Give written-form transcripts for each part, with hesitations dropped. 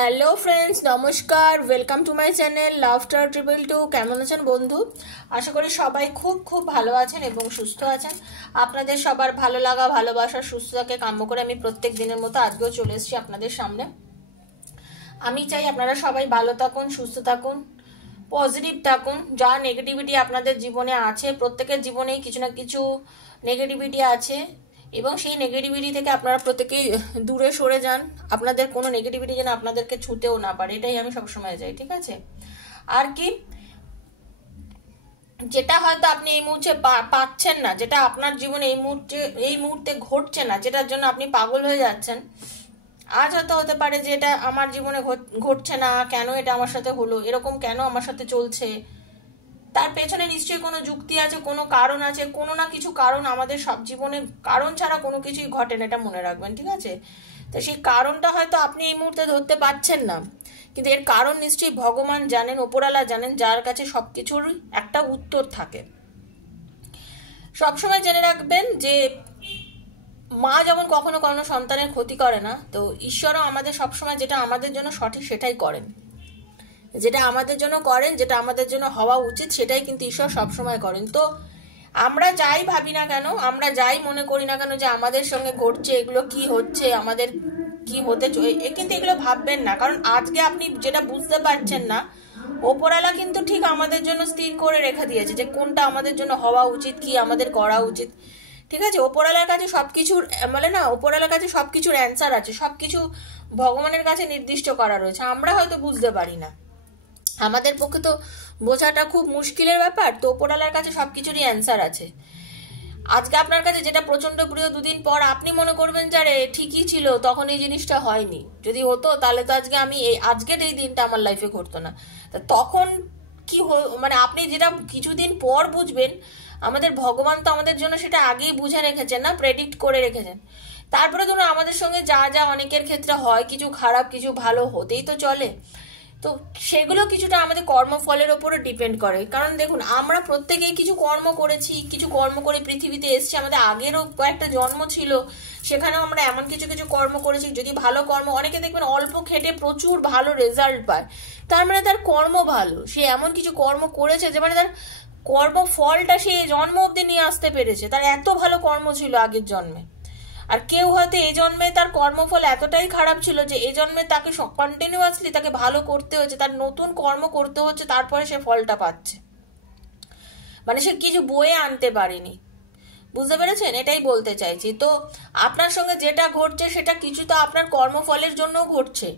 Hello friends, নমস্কার। Welcome to my channel laughter 222। কেমন আছেন বন্ধু? আশা করি সবাই খুব খুব ভালো আছেন এবং সুস্থ আছেন। আপনাদের সবার ভালো লাগা, ভালোবাসা, সুস্থতাকে কাম্য করে আমি প্রত্যেক দিনের মতো আজকেও চলে এসেছি আপনাদের সামনে। আমি চাই আপনারা সবাই ভালো থাকুন, সুস্থ থাকুন, পজিটিভ থাকুন। যা নেগেটিভিটি আপনাদের জীবনে আছে, প্রত্যেকের জীবনেই কিছু না কিছু নেগেটিভিটি আছে এবং সেই নেগেটিভিটি থেকে আপনারা প্রত্যেকেই দূরে সরে যান। আপনাদের কোনো নেগেটিভিটি যেন আপনাদেরকে ছুঁতেও না পারে, এটাই আমি সবসময় চাই। ঠিক আছে? আর কি, যেটা হয়তো আপনি এই মুহূর্তে পাচ্ছেন না, যেটা আপনার জীবনে এই মুহূর্তে ঘটছে না, যেটার জন্য আপনি পাগল হয়ে যাচ্ছেন, আজ হয়তো হতে পারে যে এটা আমার জীবনে ঘটছে না, কেন এটা আমার সাথে হলো, এরকম কেন আমার সাথে চলছে, তার পেছনে নিশ্চয়ই কোনো যুক্তি আছে, কোনো কারণ আছে, কোনো না কিছু কারণ। আমাদের সব জীবনে কারণ ছাড়া কোনো কিছুই ঘটে না, এটা মনে রাখবেন। ঠিক আছে? তো সেই কারণটা হয়তো আপনি এই মুহূর্তে ধরতে পারছেন না, কিন্তু এর কারণ নিশ্চয়ই ভগবান জানেন, ওপরওয়ালা জানেন, যার কাছে সবকিছুর একটা উত্তর থাকে। সবসময় জেনে রাখবেন যে মা যেমন কখনো কোনো সন্তানের ক্ষতি করে না, তো ঈশ্বরও আমাদের সবসময় যেটা আমাদের জন্য সঠিক সেটাই করেন। যেটা আমাদের জন্য করেন, যেটা আমাদের জন্য হওয়া উচিত, সেটাই কিন্তু ঈশ্বর সবসময় করেন। তো আমরা যাই ভাবি না কেন, আমরা যাই মনে করি না কেন যে আমাদের সঙ্গে ঘটছে, এগুলো কি হচ্ছে, আমাদের কি হতে কিন্তু এগুলো ভাববেন না। কারণ আজকে আপনি যেটা বুঝতে পারছেন না, ওপরওয়ালা কিন্তু ঠিক আমাদের জন্য স্থির করে রেখে দিয়েছে যে কোনটা আমাদের জন্য হওয়া উচিত, কি আমাদের করা উচিত। ঠিক আছে? ওপরওয়ালার কাছে সবকিছুর মানে না, ওপরওয়ালার কাছে সবকিছুর অ্যান্সার আছে, সবকিছু ভগবানের কাছে নির্দিষ্ট করা রয়েছে। আমরা হয়তো বুঝতে পারি না, আমাদের পক্ষে তো বোঝাটা খুব মুশকিলের ব্যাপার। তো ওপরওয়ালার কাছে সবকিছুরই অ্যান্সার আছে। আজকে আপনার কাছে যেটা প্রচন্ড প্রিয়, দুদিন পর আপনি মনে করবেন যে আরে ঠিকই ছিল, তখন এই জিনিসটা হয়নি। যদি হতো তাহলে তো আজকে আজকের এই দিনটা আমার লাইফে ঘটতো না। তা তখন কি মানে আপনি যেটা কিছুদিন পর বুঝবেন, আমাদের ভগবান তো আমাদের জন্য সেটা আগেই বুঝে রেখেছেন, না প্রেডিক্ট করে রেখেছেন। তারপরে ধরুন আমাদের সঙ্গে যা যা অনেকের ক্ষেত্রে হয়, কিছু খারাপ কিছু ভালো হতেই তো চলে। তো সেগুলো কিছুটা আমাদের কর্মফলের ওপরে ডিপেন্ড করে। কারণ দেখুন, আমরা প্রত্যেকেই কিছু কর্ম করেছি, কিছু কর্ম করে পৃথিবীতে এসেছি। আমাদের আগেরও কয়েকটা জন্ম ছিল, সেখানেও আমরা এমন কিছু কিছু কর্ম করেছি। যদি ভালো কর্ম, অনেকে দেখবেন অল্প খেটে প্রচুর ভালো রেজাল্ট পায়, তার মানে তার কর্ম ভালো। সে এমন কিছু কর্ম করেছে যে মানে তার কর্মফলটা সে জন্ম অবধি নিয়ে আসতে পেরেছে, তার এত ভালো কর্ম ছিল আগের জন্মে। আর কেউ হয়তো এই জন্মে তার কর্মফল এতটাই খারাপ ছিল যে এই জন্মে তাকে কন্টিনিউয়াসলি তাকে ভালো করতে হয়েছে, তার নতুন কর্ম করতে হচ্ছে, তারপরে সে ফলটা পাচ্ছে। মানে সে কিছু বয়ে আনতে পারেনি। বুঝতে পেরেছেন? এটাই বলতে চাইছি। তো আপনার সঙ্গে যেটা ঘটছে সেটা কিছু তো আপনার কর্মফলের জন্য ঘটছে।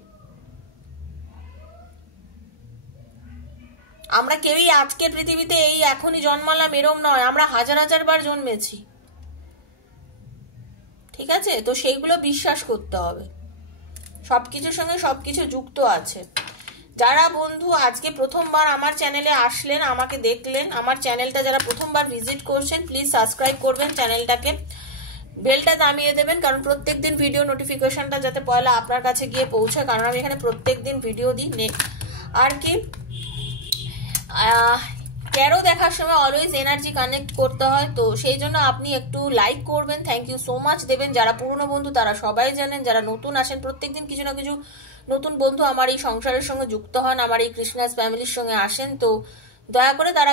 আমরা কেউই আজকের পৃথিবীতে এই এখনই জন্মালাম এরম নয়, আমরা হাজার হাজার বার জন্মেছি। ঠিক আছে? তো সেইগুলো বিশ্বাস করতে হবে, সবকিছুর সঙ্গে সবকিছু যুক্ত আছে। যারা বন্ধু আজকে প্রথমবার আমার চ্যানেলে আসলেন, আমাকে দেখলেন, আমার চ্যানেলটা যারা প্রথমবার ভিজিট করছেন, প্লিজ সাবস্ক্রাইব করবেন চ্যানেলটাকে, বেলটা দামিয়ে দেবেন, কারণ প্রত্যেকদিন ভিডিও নোটিফিকেশনটা যাতে পয়লা আপনার কাছে গিয়ে পৌঁছায়। কারণ আমি এখানে প্রত্যেকদিন ভিডিও দিই। আর কি, ক্যারো দেখার সময় অলওয়েজ এনার্জি কানেক্ট করতে হয়, তো সেই জন্য আপনি একটু লাইক করবেন, থ্যাংক ইউ সো মাচ দেবেন। যারা পুরনো বন্ধু তারা সবাই জানেন, যারা নতুন আসেন, প্রত্যেকদিন কিছু না কিছু নতুন বন্ধু আমার এই সংসারের সঙ্গে যুক্ত হন, আমার এই কৃষ্ণাস ফ্যামিলির সঙ্গে আসেন, তো দয়া করে তারা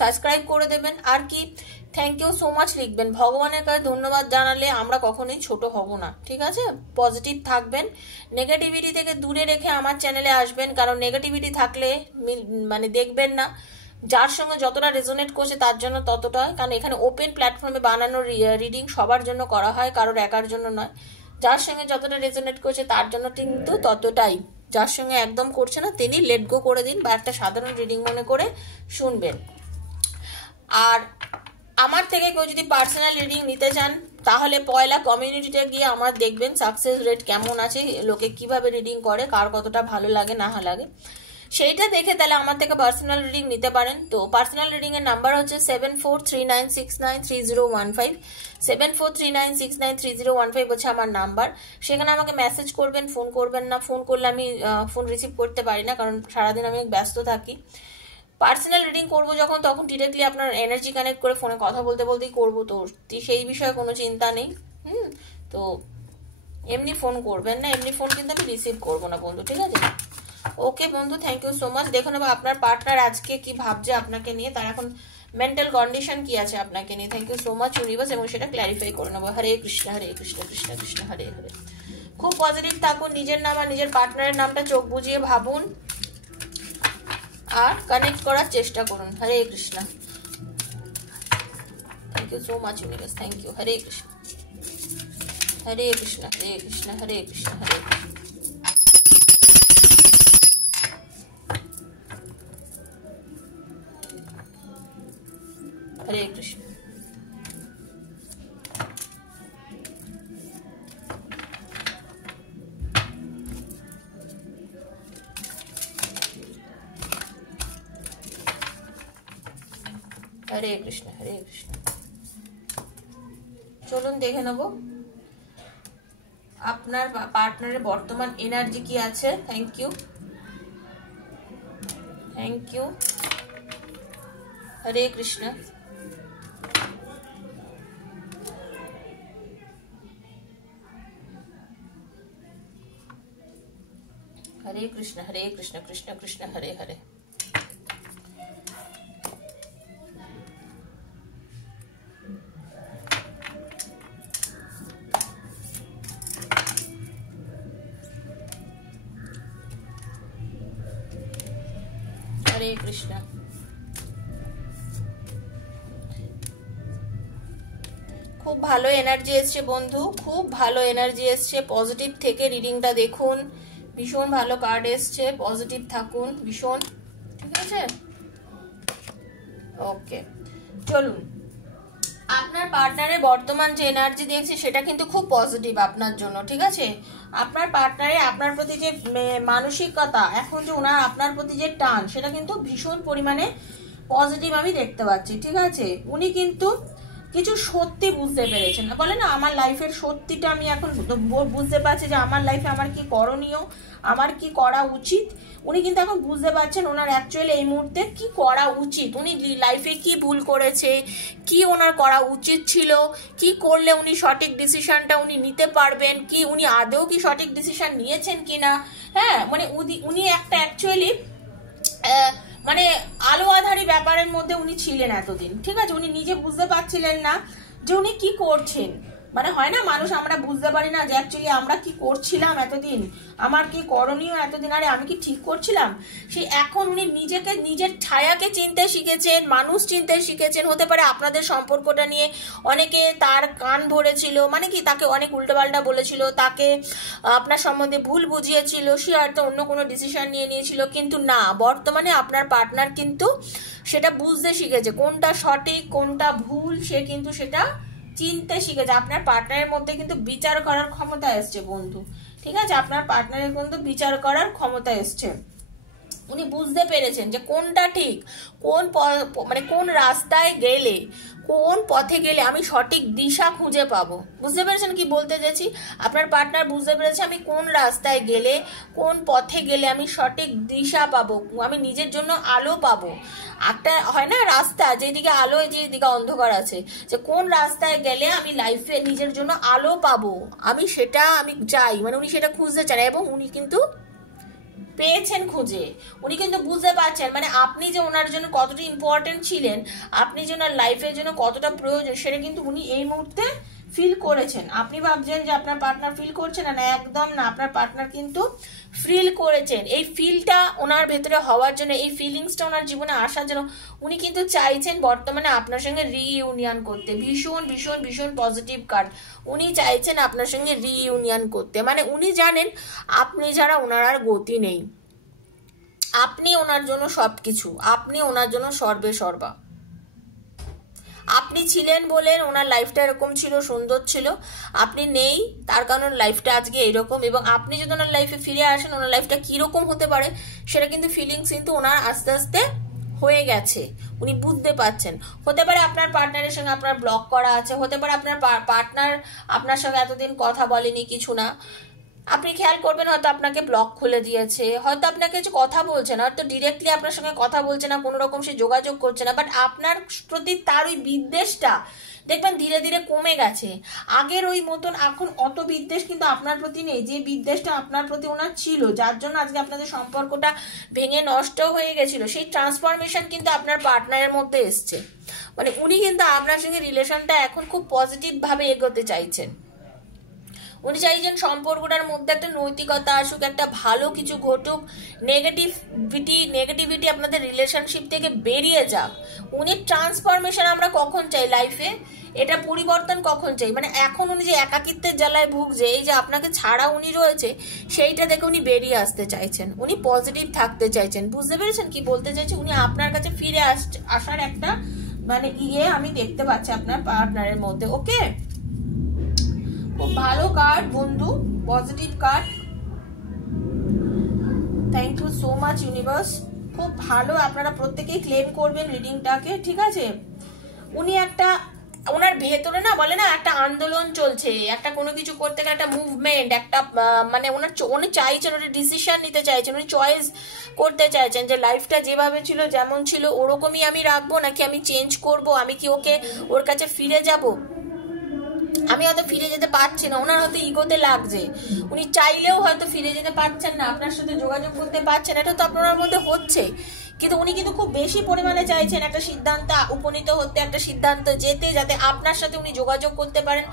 সাবস্ক্রাইব করে দেবেন। আর কি, থ্যাংক ইউ সো মাচ লিখবেন। ভগবানের কাছে ধন্যবাদ জানালে আমরা কখনোই ছোট হব না। ঠিক আছে? পজিটিভ থাকবেন, নেগেটিভিটি থেকে দূরে রেখে আমার চ্যানেলে আসবেন, কারণ নেগেটিভিটি থাকলে মানে দেখবেন না। যার সঙ্গে যতটা রেজোনেট করছে তার জন্য ততটা, কারণ এখানে ওপেন প্ল্যাটফর্মে বানানো রিডিং সবার জন্য করা হয়, কারোর একার জন্য নয়। যার সঙ্গে যতটা রেজোনেট করছে তার জন্য কিন্তু ততটাই। যার সঙ্গে একদম করছে না তিনি লেট গো করে দিন, বা একটা সাধারণ রিডিং মনে করে শুনবেন। আর আমার থেকে কেউ যদি পার্সোনাল রিডিং নিতে চান, তাহলে পয়লা কমিউনিটিতে গিয়ে আমার দেখবেন সাকসেস রেট কেমন আছে, লোকে কিভাবে রিডিং করে, কার কতটা ভালো লাগে না লাগে, সেইটা দেখে তাহলে আমার থেকে পার্সোনাল রিডিং নিতে পারেন। তো পার্সোনাল রিডিং এর নাম্বার হচ্ছে 7439693015, 7439693015 হচ্ছে আমার নাম্বার। সেখানে আমাকে মেসেজ করবেন, ফোন করবেন না। ফোন করলে আমি ফোন রিসিভ করতে পারি না, কারণ সারাদিন আমি ব্যস্ত থাকি। পার্সোনাল রিডিং করবো যখন, তখন ডিরেক্টলি আপনার এনার্জি কানেক্ট করে ফোনে কথা বলতে বলতেই করবো, তো সেই বিষয়ে কোনো চিন্তা নেই। তো এমনি ফোন করবেন না, এমনি ফোন কিন্তু আমি রিসিভ করবো না বন্ধু, ঠিক আছে? ওকে বন্ধু, থ্যাংক ইউ সো মাচ। দেখো নেবো আপনার পার্টনার আজকে কি ভাবছে আপনাকে নিয়ে, তার এখন মেন্টাল কন্ডিশন কি আছে আপনাকে নিয়ে। Thank you so much universe, এবং সেটা ক্ল্যারিফাই করে নেবো। হরে কৃষ্ণ কৃষ্ণ কৃষ্ণ হরে হরে। খুব পজিটিভ থাকুন, নিজের নাম আর নিজের পার্টনারের নামটা চোখ বুজিয়ে ভাবুন আর কানেক্ট করার চেষ্টা করুন। Hare Krishna. Thank you so much universe, thank you. Hare Krishna Krishna Krishna Hare Krishna Hare Krishna. Hare Krishna. Hare Krishna Hare Krishna. চলুন দেখে নেব আপনার পার্টনারের বর্তমান এনার্জি কি আছে। Thank you thank you. Hare Krishna. Hare Krishna Krishna Krishna Hare Hare. Hare Krishna. খুব ভালো এনার্জি এসছে বন্ধু, খুব ভালো এনার্জি এসছে। পজিটিভ থেকে রিডিংটা দেখুন, ভীষণ ভালো কার্ড এসছে। পজিটিভ থাকুন ভীষণ, ঠিক আছে? ওকে চলুন, আপনার পার্টনারের বর্তমান যে এনার্জি দেখছি সেটা কিন্তু খুব পজিটিভ আপনার জন্য, ঠিক আছে? আপনার পার্টনারে আপনার প্রতি যে মানসিকতা, এখন যে ওনার আপনার প্রতি যে টান, সেটা কিন্তু ভীষণ পরিমাণে পজিটিভ আমি দেখতে পাচ্ছি, ঠিক আছে? উনি কিন্তু কিছু সত্যি বুঝতে পেরেছেন, বলে না আমার লাইফের সত্যিটা আমি এখন বুঝতে পারছি যে আমার লাইফে আমার কি করণীয়, আমার কি করা উচিত। উনি কিন্তু এখন বুঝতে পারছেন ওনার অ্যাকচুয়ালি এই মুহূর্তে কি করা উচিত, উনি লাইফে কি ভুল করেছে, কি ওনার করা উচিত ছিল, কি করলে উনি সঠিক ডিসিশনটা উনি নিতে পারবেন, কি উনি আদৌ কি সঠিক ডিসিশন নিয়েছেন কিনা। হ্যাঁ, মানে উনি একটা অ্যাকচুয়ালি মানে আলো আধারি ব্যাপারের মধ্যে উনি ছিলেন এতদিন, ঠিক আছে? উনি নিজে বুঝতে পারছিলেন না যে উনি কি করছেন। মানে হয় না, মানুষ আমরা বুঝতে পারি না যে অ্যাকচুয়ালি আমরা কি করছিলাম এতদিন, আমার কি করণীয় এতদিন, আরে আমি কি ঠিক করছিলাম। সেই এখন উনি নিজেকে, নিজের ছায়াকে চিনতে শিখেছেন, মানুষ চিনতে শিখেছেন। হতে পারে আপনাদের সম্পর্কটা নিয়ে অনেকে তার কান ধরেছিল, মানে কি তাকে অনেক উল্টোপাল্টা বলেছিল, তাকে আপনার সম্বন্ধে ভুল বুঝিয়েছিল, সে হয়তো অন্য কোনো ডিসিশন নিয়ে নিয়েছিল। কিন্তু না, বর্তমানে আপনার পার্টনার কিন্তু সেটা বুঝতে শিখেছে, কোনটা সঠিক কোনটা ভুল, সে কিন্তু সেটা চিনতে শিখেছে। আপনার পার্টনারের মধ্যে কিন্তু বিচার করার ক্ষমতা এসছে বন্ধু, ঠিক আছে? আপনার পার্টনারের কিন্তু বিচার করার ক্ষমতা এসছে। উনি বুঝতে পেরেছেন যে কোনটা ঠিক, মানে কোন রাস্তায় গেলে, কোন পথে গেলে আমি সঠিক দিশা খুঁজে পাবো। বুঝতে পেরেছেন কি বলতে চাইছি? আপনার পার্টনার বুঝতে পেরেছে আমি কোন রাস্তায় গেলে, কোন পথে গেলে আমি সঠিক দিশা পাবো, আমি নিজের জন্য আলো পাবো। একটা হয় না রাস্তা, যেদিকে আলো যেদিকে অন্ধকার আছে, যে কোন রাস্তায় গেলে আমি লাইফে নিজের জন্য আলো পাবো, আমি সেটা আমি চাই। মানে উনি সেটা খুঁজতে চান এবং উনি কিন্তু পেয়েছেন খুঁজে। উনি কিন্তু বুঝতে পারছেন মানে আপনি যে ওনার জন্য কতটা ইম্পর্টেন্ট ছিলেন, আপনি যে ওনার লাইফের জন্য কতটা প্রয়োজন, সেটা কিন্তু উনি এই মুহূর্তে ফিল করেছেন। আপনি ভাবছেন যে আপনার পার্টনার ফিল করছে না, না একদম না, আপনার পার্টনার কিন্তু ফিল করেছেন। এই ফিলটা ওনার ভেতরে হওয়ার জন্য, এই ফিলিংসটা ওনার জীবনে আসার জন্য উনি কিন্তু চাইছেন বর্তমানে আপনার সঙ্গে রিইউনিয়ন করতে। ভীষণ ভীষণ ভীষণ পজিটিভ কার্ড। উনি চাইছেন আপনার সঙ্গে রিইউনিয়ন করতে, মানে উনি জানেন আপনি ছাড়া ওনার আর গতি নেই, আপনি ওনার জন্য সবকিছু, আপনি ওনার জন্য সর্বে সর্বা। আপনি ছিলেন বলে ওনার লাইফটা এরকম ছিল, সুন্দর ছিল। আপনি নেই, তার কারণ লাইফটা আজকে এরকম। এবং আপনি যদি ওনার লাইফে ফিরে আসেন, ওনার লাইফটা কিরকম হতে পারে সেটা কিন্তু ফিলিংস কিন্তু ওনার আস্তে আস্তে হয়ে গেছে, উনি বুঝতে পারছেন। হতে পারে আপনার পার্টনারের সঙ্গে আপনার ব্লক করা আছে, হতে পারে আপনার পার্টনার আপনার সঙ্গে এতদিন কথা বলেনি, কিছু না, আপনি খেয়াল করবেন হয়তো আপনাকে ব্লক খুলে দিয়েছে, হয়তো আপনাকে কিছু কথা বলছে না, হয়তো ডিরেক্টলি আপনার সঙ্গে কথা বলছে না, কোনো রকম সে যোগাযোগ করছে না, বাট আপনার প্রতি তার ওই বিদ্বেষটা দেখবেন ধীরে ধীরে কমে গেছে। আগের ওই মতন এখন অত বিদ্বেষ কিন্তু আপনার প্রতি নেই, যে বিদ্বেষটা আপনার প্রতি ওনার ছিল, যার জন্য আজকে আপনাদের সম্পর্কটা ভেঙে নষ্ট হয়ে গেছিল, সেই ট্রান্সফরমেশন কিন্তু আপনার পার্টনারের মধ্যে এসছে। মানে উনি কিন্তু আপনার সঙ্গে রিলেশনটা এখন খুব পজিটিভ ভাবে এগোতে চাইছেন। উনি চাইছেন সম্পর্কটার মধ্যে একটা নৈতিকতা আসুক, একটা ভালো কিছু ঘটুক, নেগেটিভিটি আপনাদের রিলেশনশিপ থেকে বেরিয়ে যাক। উনি ট্রান্সফরমেশন আমরা কখন চাই লাইফে, এটা পরিবর্তন কখন চাই, মানে এখন উনি যে একাকিত্বের জ্বালায় ভুগছে, এই যে আপনাকে ছাড়া উনি রয়েছে, সেইটা দেখে উনি বেরিয়ে আসতে চাইছেন, উনি পজিটিভ থাকতে চাইছেন। বুঝতে পেরেছেন কি বলতে চাইছি? উনি আপনার কাছে ফিরে আসার একটা মানে আমি দেখতে পাচ্ছি আপনার পার্টনারের মধ্যে। ওকে, খুব ভালো কার্ড বন্ধু, positive card. Thank you so much universe, খুব ভালো। আপনারা প্রত্যেকেই ক্লেম করবেন রিডিংটাকে, ঠিক আছে? উনি একটা ওনার ভেতরে না বলে না একটা আন্দোলন চলছে, একটা কোনো কিছু করতে গেলে একটা মুভমেন্ট, একটা মানে উনি চাইছেন, উনি ডিসিশন নিতে চাইছেন, উনি চয়েস করতে চাইছেন যে লাইফটা যেভাবে ছিল যেমন ছিল ওরকমই আমি রাখবো নাকি আমি চেঞ্জ করব, আমি কি ওর কাছে ফিরে যাব। আমি হয়তো ফিরে যেতে পারছি না, ওনার হয়তো ইগোতে লাগছে, উনি চাইলেও হয়তো ফিরে যেতে পারছেন না, আপনার সাথে যোগাযোগ করতে পারছেন, এটা তো আপনার মধ্যে হচ্ছে, কিন্তু উনি কিন্তু খুব বেশি পরিমাণে চাইছেন একটা সিদ্ধান্ত উপনীত হতে, একটা সিদ্ধান্ত যেতে, যাতে আপনার সাথে উনি যোগাযোগ করতে পারেন,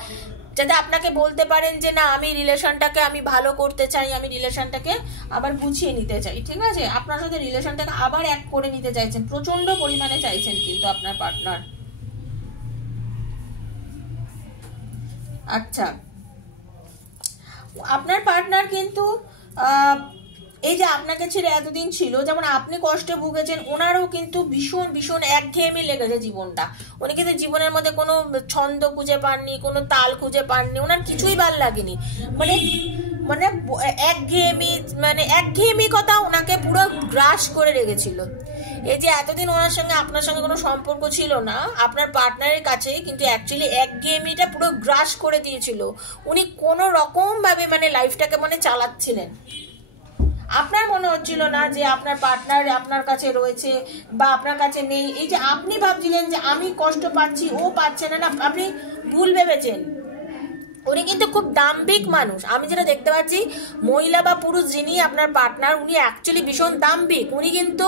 যাতে আপনাকে বলতে পারেন যে না আমি রিলেশনটাকে আমি ভালো করতে চাই, আমি রিলেশনটাকে আবার গুছিয়ে নিতে চাই, ঠিক আছে? আপনার সাথে রিলেশনটাকে আবার এক করে নিতে চাইছেন, প্রচন্ড পরিমাণে চাইছেন কিন্তু আপনার পার্টনার। আচ্ছা, আপনার পার্টনার কিন্তু এই যে আপনাকে ছেড়ে এতদিন ছিল, যেমন আপনি কষ্টে ভুগেছেন, ওনারও কিন্তু ভীষণ ভীষণ একঘেয়েমি লেগেছে জীবনটা। উনি কিন্তু জীবনের মধ্যে কোনো ছন্দ খুঁজে পাননি, কোনো তাল খুঁজে পাননি, ওনার কিছুই ভাল লাগেনি, মানে মানে একঘেয়েমি কথা ওনাকে পুরো গ্রাস করে রেখেছিল। এই যে এতদিন ওনার সঙ্গে আপনার সঙ্গে কোনো সম্পর্ক ছিল না, আপনার পার্টনারের কাছে কিন্তু অ্যাকচুয়ালি একঘেয়েমিটা পুরো গ্রাস করে দিয়েছিল। উনি কোনো রকম ভাবে মানে লাইফটাকে মানে চালাচ্ছিলেন, আপনার মনে হচ্ছিল না যে আপনার পার্টনার আপনার কাছে রয়েছে বা আপনার কাছে নেই। এই যে আপনি ভাবছিলেন যে আমি কষ্ট পাচ্ছি, ও পাচ্ছে না, আপনি ভুল ভেবেছেন। উনি কিন্তু খুব দাম্ভিক মানুষ, আমি যেটা দেখতে পাচ্ছি, মহিলা বা পুরুষ যিনি আপনার পার্টনার, উনি অ্যাকচুয়ালি ভীষণ দাম্ভিক। উনি কিন্তু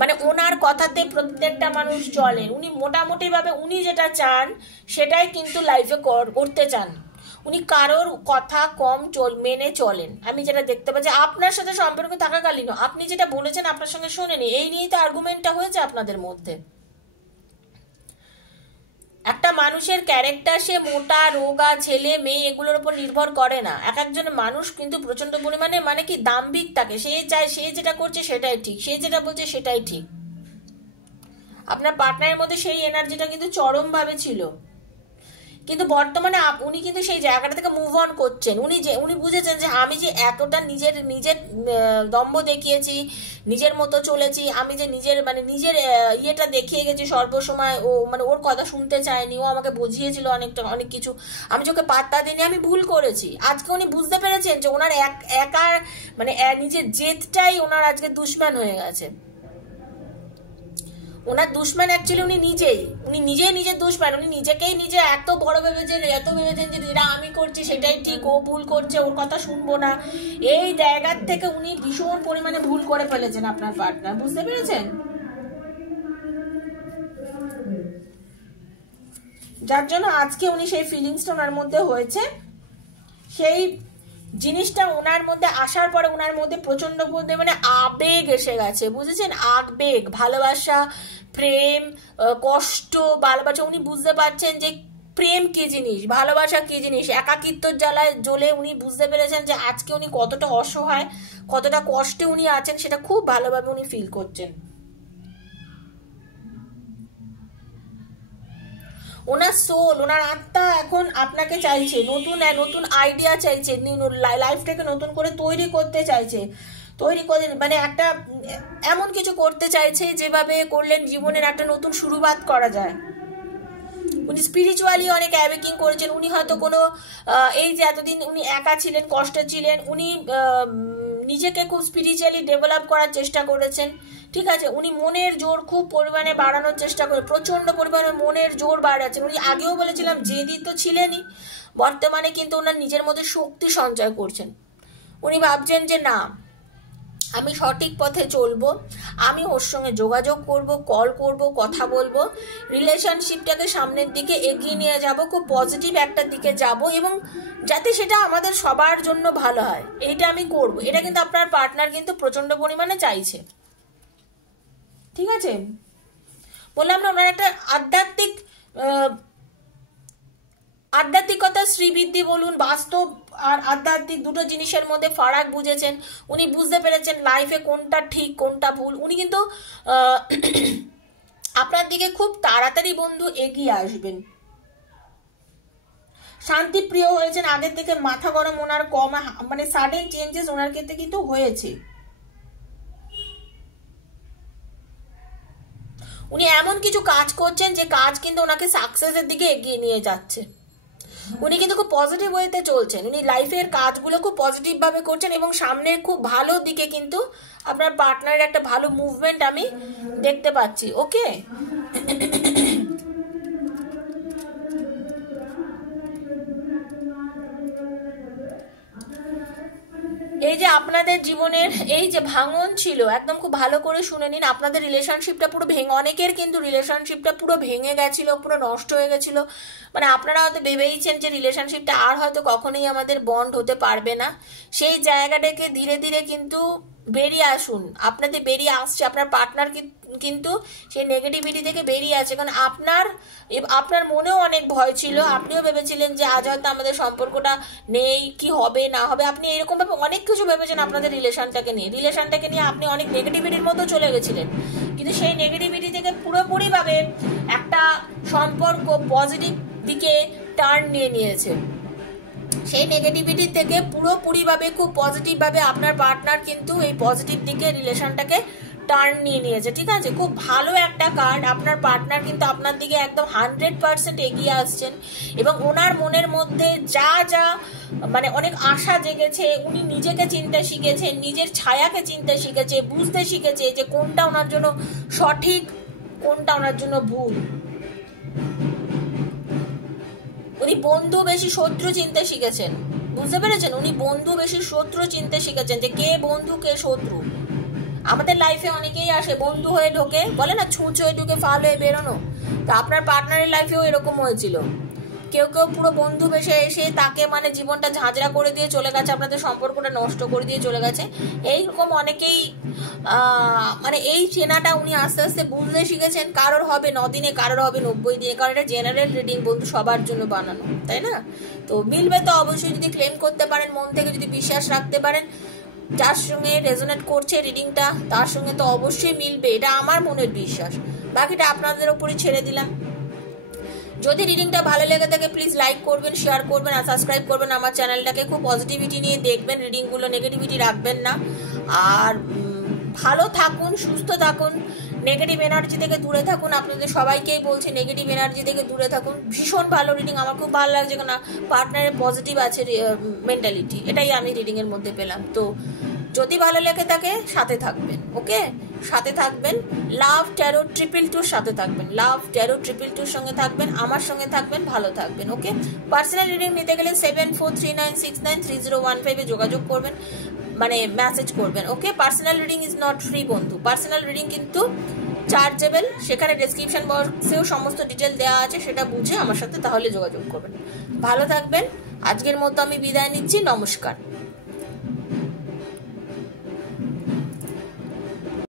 মানে ওনার কথাতে প্রত্যেকটা মানুষ চলেন, উনি মোটামুটি ভাবে উনি যেটা চান সেটাই কিন্তু লাইফে করতে চান, উনি কারোর কথা কম মেনে চলেন। আমি যেটা দেখতে পাচ্ছি আপনার সাথে সম্পর্ক থাকাকালীন আপনি যেটা বলেছেন আপনার সঙ্গে শোনেনি, এই নিয়েই তো আর্গুমেন্টটা হয়েছে আপনাদের মধ্যে। একটা মানুষের ক্যারেক্টার সে মোটা রোগা ছেলে মেয়ে এগুলোর উপর নির্ভর করে না, এক একজন মানুষ কিন্তু প্রচন্ড পরিমাণে মানে কি দাম্ভিক থাকে, সে চায় সে যেটা করছে সেটাই ঠিক, সে যেটা বলছে সেটাই ঠিক। আপনার পার্টনারের মধ্যে সেই এনার্জিটা কিন্তু চরমভাবে ছিল, কিন্তু বর্তমানে উনি কিন্তু সেই জায়গাটা থেকে মুভ অন করছেন। উনি বুঝেছেন যে আমি যে এতটা নিজের দম্ভ দেখিয়েছি, নিজের মতো চলেছি, আমি যে নিজের ইয়েটা দেখিয়ে গেছি সর্বসময়, ও মানে ওর কথা শুনতে চায়নি, ও আমাকে বুঝিয়েছিল অনেক কিছু, আমি যে ওকে পাত্তা দিইনি, আমি ভুল করেছি। আজকে উনি বুঝতে পেরেছেন যে ওনার একার মানে নিজের জেদটাই ওনার আজকে দুশমন হয়ে গেছে। ওনার দুশ্মন অ্যাকচুয়ালি উনি নিজেই নিজের দুশ্মন। উনি নিজেকেই নিজে এত ভেবেছেন যে যেটা আমি করছি সেটাই ঠিক, ও ভুল করছে, ওর কথা শুনবো না। এই জায়গার থেকে উনি ভীষণ পরিমাণে ভুল করে ফেলেছেন আপনার পার্টনার, বুঝতে পেরেছেন? যার জন্য আজকে উনি সেই ফিলিংসটা ওনার মধ্যে হয়েছে, সেই জিনিসটা ওনার মধ্যে আসার পরে ওনার মধ্যে প্রচন্ড মানে আবেগ এসে গেছে, বুঝেছেন? আবেগ, ভালোবাসা, প্রেম, কষ্ট, ভালোবাসা। উনি বুঝতে পারছেন যে প্রেম কি জিনিস, ভালোবাসা কি জিনিস, একাকিত্বর জ্বালায় জ্বলে উনি বুঝতে পেরেছেন যে আজকে উনি কতটা অসহায়, কতটা কষ্টে উনি আছেন, সেটা খুব ভালোভাবে উনি ফিল করছেন। ওনার সোল, ওনার আত্মা এখন আপনাকে চাইছে, নতুন আইডিয়া চাইছে, লাইফটাকে নতুন করে তৈরি করতে চাইছে, তৈরি করে মানে একটা এমন কিছু করতে চাইছে যেভাবে করলেন জীবনের একটা নতুন শুরুয়াত করা যায়। উনি স্পিরিচুয়ালি অনেক অ্যাওয়েকিং করেছেন। উনি হয়তো কোনো এই যে এতদিন উনি একা ছিলেন, কষ্টে ছিলেন, উনি নিজেকে খুব স্পিরিচুয়ালি ডেভেলপ করার চেষ্টা করেছেন, ঠিক আছে। উনি মনের জোর খুব পরিমাণে বাড়ানোর চেষ্টা করে, প্রচন্ড পরিমাণে মনের জোর বাড়াচ্ছেন। উনি আগেও বলেছিলাম জেদি তো ছিলেনই, বর্তমানে কিন্তু ওনার নিজের মধ্যে শক্তি সঞ্চয় করছেন। উনি ভাবছেন যে না, আমি সঠিক পথে চলবো, আমি ওর সঙ্গে যোগাযোগ করব, কল করব, কথা বলবো, রিলেশনশিপটাকে সামনের দিকে এগিয়ে নিয়ে যাব, খুব পজিটিভ একটা দিকে যাব, এবং যাতে সেটা আমাদের সবার জন্য ভালো হয় এইটা আমি করব। এটা কিন্তু আপনার পার্টনার কিন্তু প্রচন্ড পরিমাণে চাইছে, ঠিক আছে। বললাম না, ওনার একটা আধ্যাত্মিকতা, শ্রীবৃদ্ধি বলুন, বাস্তব আর আধ্যাত্মিক দুটো জিনিসের মধ্যে ফারাক বুঝেছেন। উনি বুঝতে পেরেছেন লাইফে কোনটা ঠিক কোনটা ভুল। উনি কিন্তু আপনার দিকে খুব তাড়াতাড়ি বন্ধু এগিয়ে আসবেন। শান্তিপ্রিয় হয়েছেন, আগের থেকে মাথা গরম ওনার কম, মানে সাডেন চেঞ্জেস ওনার ক্ষেত্রে কিন্তু হয়েছে। উনি এমন কিছু কাজ করছেন যে কাজ কিন্তু ওনাকে সাকসেসের দিকে এগিয়ে নিয়ে যাচ্ছে। উনি কিন্তু খুব পজিটিভ ওয়েতে চলছেন, উনি লাইফের কাজগুলো খুব পজিটিভ ভাবে করছেন, এবং সামনে খুব ভালো দিকে কিন্তু আপনার পার্টনারের একটা ভালো মুভমেন্ট আমি দেখতে পাচ্ছি। ওকে, এই যে আপনাদের জীবনের এই যে ভাঙন ছিল, একদম খুব ভালো করে শুনে নিন। আপনাদের রিলেশনশিপটা পুরো অনেকের কিন্তু রিলেশনশিপটা পুরো ভেঙে গেছিল, পুরো নষ্ট হয়ে গেছিল। মানে আপনারা হয়তো ভেবেইছেন যে রিলেশনশিপটা আর হয়তো কখনোই আমাদের বন্ড হতে পারবে না। সেই জায়গাটাকে ধীরে ধীরে কিন্তু বেরিয়ে আসুন, আপনাদের বেরিয়ে আসছে। আপনার পার্টনার কিন্তু সেই নেগেটিভিটি থেকে বেরিয়ে আছে, কারণ আপনার মনেও অনেক ভয় ছিল। আপনিও ভেবেছিলেন যে আজ হয়তো আমাদের সম্পর্কটা নেই, কি হবে না হবে। আপনি এরকম ভাবে অনেক কিছু ভেবেছেন আপনাদের রিলেশনটাকে নিয়ে আপনি অনেক নেগেটিভিটির মতো চলে গেছিলেন। কিন্তু সেই নেগেটিভিটি থেকে পুরোপুরি ভাবে একটা সম্পর্ক পজিটিভ দিকে টার্ন নিয়ে নিয়েছে। সেই নেগেটিভিটি থেকে পুরোপুরিভাবে খুব পজিটিভভাবে আপনার পার্টনার কিন্তু এই পজিটিভ দিকে রিলেশনটাকে টার্ন নিয়ে নিয়েছে, ঠিক আছে। খুব ভালো একটা কার্ড। আপনার পার্টনার কিন্তু আপনার দিকে একদম 100% এগিয়ে আসছেন, এবং ওনার মনের মধ্যে যা যা মানে অনেক আশা জেগেছে, উনি নিজেকে চিনতে শিখেছেন, নিজের ছায়াকে চিনতে শিখেছে, বুঝতে শিখেছে যে কোনটা ওনার জন্য সঠিক, কোনটা ওনার জন্য ভুল। উনি বন্ধু বেশি শত্রু চিনতে শিখেছেন, বুঝতে পেরেছেন। উনি বন্ধু বেশি শত্রু চিনতে শিখেছেন, যে কে বন্ধু কে শত্রু। আমাদের লাইফে অনেকেই আসে বন্ধু হয়ে ঢোকে, বলে না ছুঁচ হয়ে ঢুকে ফাল হয়ে বেরোনো। তা আপনার পার্টনারের লাইফেও এরকম হয়েছিল। কেউ কেউ পুরো বন্ধু বেশে এসে তাকে মানে জীবনটা ঝাঁঝরা করে দিয়ে চলে গেছে, আপনাদের সম্পর্কটা নষ্ট করে দিয়ে চলে গেছে। এইরকম অনেকেই মানে এই চেনাটা উনি আস্তে আস্তে বুঝতে শিখেছেন। কারোর হবে 9 দিনে, কারোর হবে 90 দিনে, কারণ এটা জেনারেল রিডিং বন্ধু, সবার জন্য বানানো, তাই না। তো মিলবে তো অবশ্যই, যদি ক্লেম করতে পারেন, মন থেকে যদি বিশ্বাস রাখতে পারেন, যার সঙ্গে রেজোনেট করছে রিডিংটা তার সঙ্গে তো অবশ্যই মিলবে, এটা আমার মনের বিশ্বাস। বাকিটা আপনাদের উপরই ছেড়ে দিলাম। যদি রিডিংটা ভালো লেগে থাকে প্লিজ লাইক করবেন, শেয়ার করবেন আর সাবস্ক্রাইব করবেন আমার চ্যানেলটাকে। খুব পজিটিভিটি নিয়ে দেখবেন রিডিংগুলো, নেগেটিভিটি রাখবেন না। আর ভালো থাকুন, সুস্থ থাকুন, নেগেটিভ এনার্জি থেকে দূরে থাকুন। আপনাদের সবাইকেই বলছি নেগেটিভ এনার্জি থেকে দূরে থাকুন। ভীষণ ভালো রিডিং, আমার খুব ভালো লাগছে, কেন পার্টনারের পজিটিভ আছে মেন্টালিটি, এটাই আমি রিডিংয়ের মধ্যে পেলাম। তো যদি ভালো লেগে থাকে সাথে থাকবেন, ওকে, সাথে থাকবেন। লাভ ট্যারো 222 সাথে থাকবেন, লাভ ট্যারো 222 সঙ্গে থাকবেন, আমার সঙ্গে থাকবেন, ভালো থাকবেন, ওকে। পার্সোনাল রিডিং নিতে গেলে 7439693015 যোগাযোগ করবেন, মানে মেসেজ করবেন, okay. Personal reading is not free বন্ধু, পার্সোনাল রিডিং কিন্তু চার্জেবল। সেখানে ডেসক্রিপশন বক্সেও সমস্ত ডিটেল দেওয়া আছে, সেটা বুঝে আমার সাথে তাহলে যোগাযোগ করবেন। ভালো থাকবেন। আজকের মতো আমি বিদায় নিচ্ছি, নমস্কার।